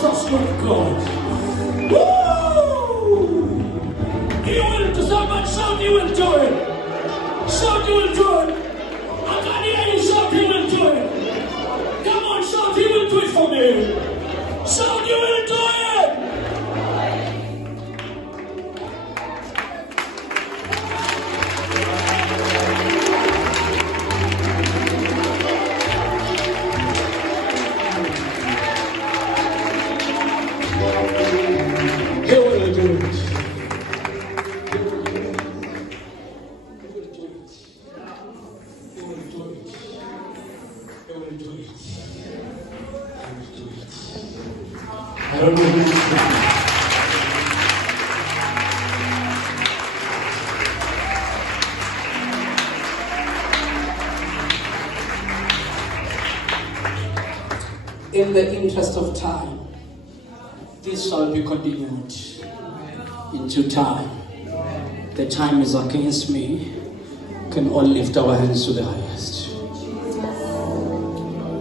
trust with God. Woo! He will do something. Shout, He will do it. Shout, He will do it. I can hear you shout, He will do it. Come on, shout, He will do it for me. Shout, He will do it. I don't know who is speaking. In the interest of time, this shall be continued into time. The time is against me. Can all lift our hands to the highest.